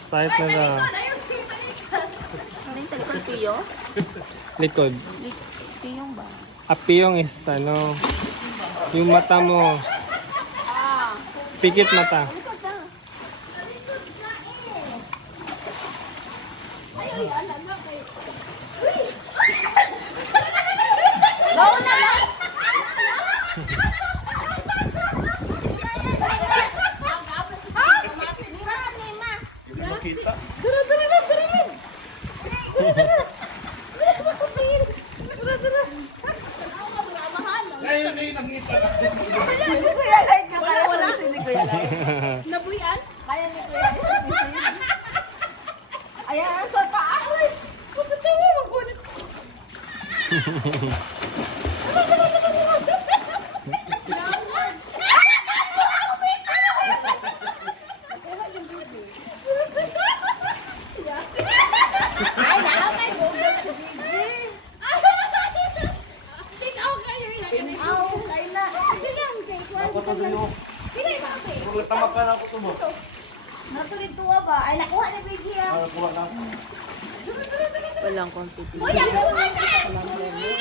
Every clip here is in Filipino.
Start na daw. Ano yung talikod, Pio? Likod. Piyong ba? Piyong is ano, yung mata mo. Pikit mata. Talikod na. Baon na lang! Makita. Ngayon ay nakita. Hindi ko yan light na kaya wala. Hindi ko yan light. Nabuyan? Kaya ni ko yan light. Ayan, sa paa. Kapatid mo, magunit. Ay, naamay mo. Ikaw kayo yun. Aw, Kayla. Ako to dito. Kung tamak ka na ako tumo. Natuloy tuwa ba? Ay, nakuha ni Biggie ah. Para kuha na. Walang competition. Walang premyo.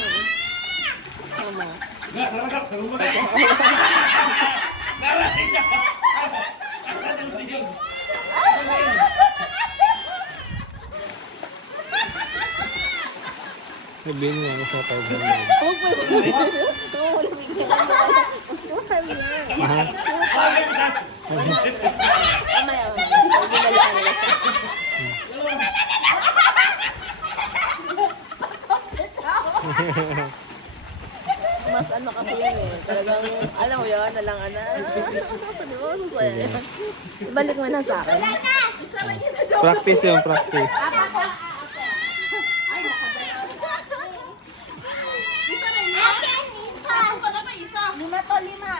Tama. Nga, naragat. Sarungan na. Nara, isa ka. Sabihin niya ako sa tawag. Mas ano kasi yun eh. Talagang, alam mo yun, nalang-anan. Di ba? Masaya yan. Ibalik mo na sa akin. Practice yung practice. Lima to, lima.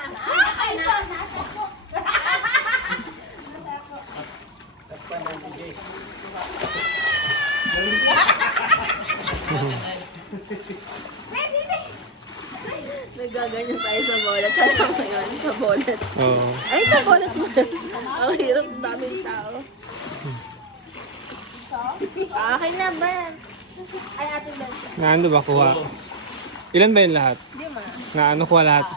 Nagaganyan tayo sa bolet. Sana mo yun, sa bolet. Oo. Ay, sa bolet mo. Ang hirap, daming tao. Akin na, Brent. Ay, ate Brent. Naano ba kuha? Ilan ba yung lahat? Di ma. Naano kuha lahat?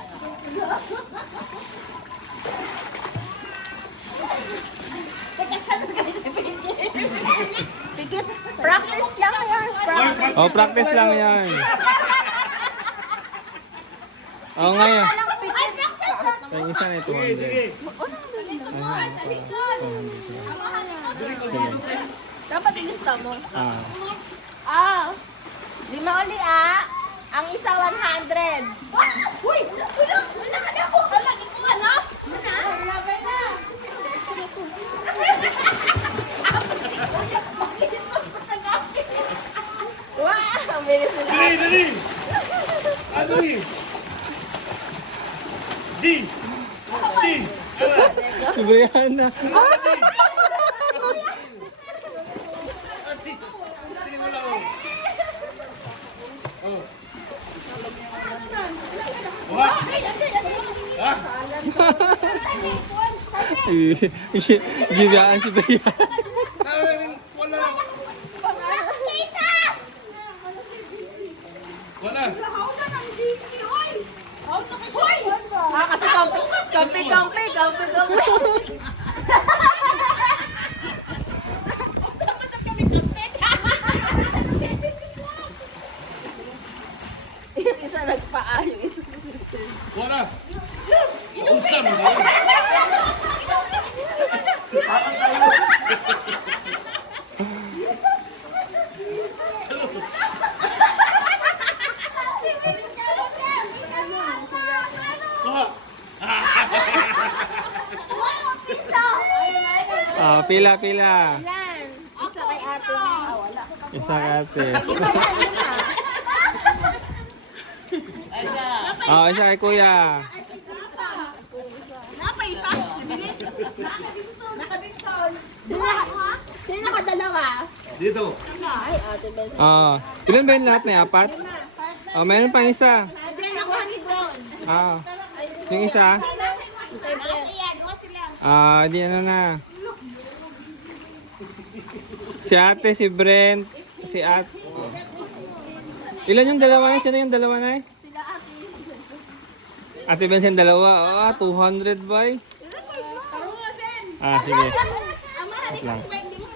Pikit. Practice lang yan. Practice. Oh, practice lang yan. Oh, ngayon. Yung isa na ito. Sige. Dapat ilista mo. Ah. Ah. Lima uli ah. Ang isa 100. Uy! Wala ka na ako! Wala, di ko ano? Labay na. Wow, ang bilis nila. Dali, dali. Dali. Di. Di. Si Brianna. Gibiyaan si Brianna. Wala. Wala. Ah, kasi kampi. Yung isa nagpaa, yung isa susunod. Wala. Usap mo daw. Pila. Ilan? Isa kay ate. Ah, wala. Isa ka ate. Lima. Isa kay kuya. Napaisa? Nabili? Nakabinson. Sino nakadalawa? Dito. Ay, ate Ben. Ilan ba yung lahat na apat? Mayroon pa isa. Then ako ni Brown. Yung isa? Kay Ben. Ayan, o sila. Di ano na. Si ate, si Brent, si ate. Ilan yung dalawa na? Sino yung dalawa na? Sila ate. Ate Benson, dalawa. Ah, 200 bay. Ah, sige. Amahan, ikaw, hindi mo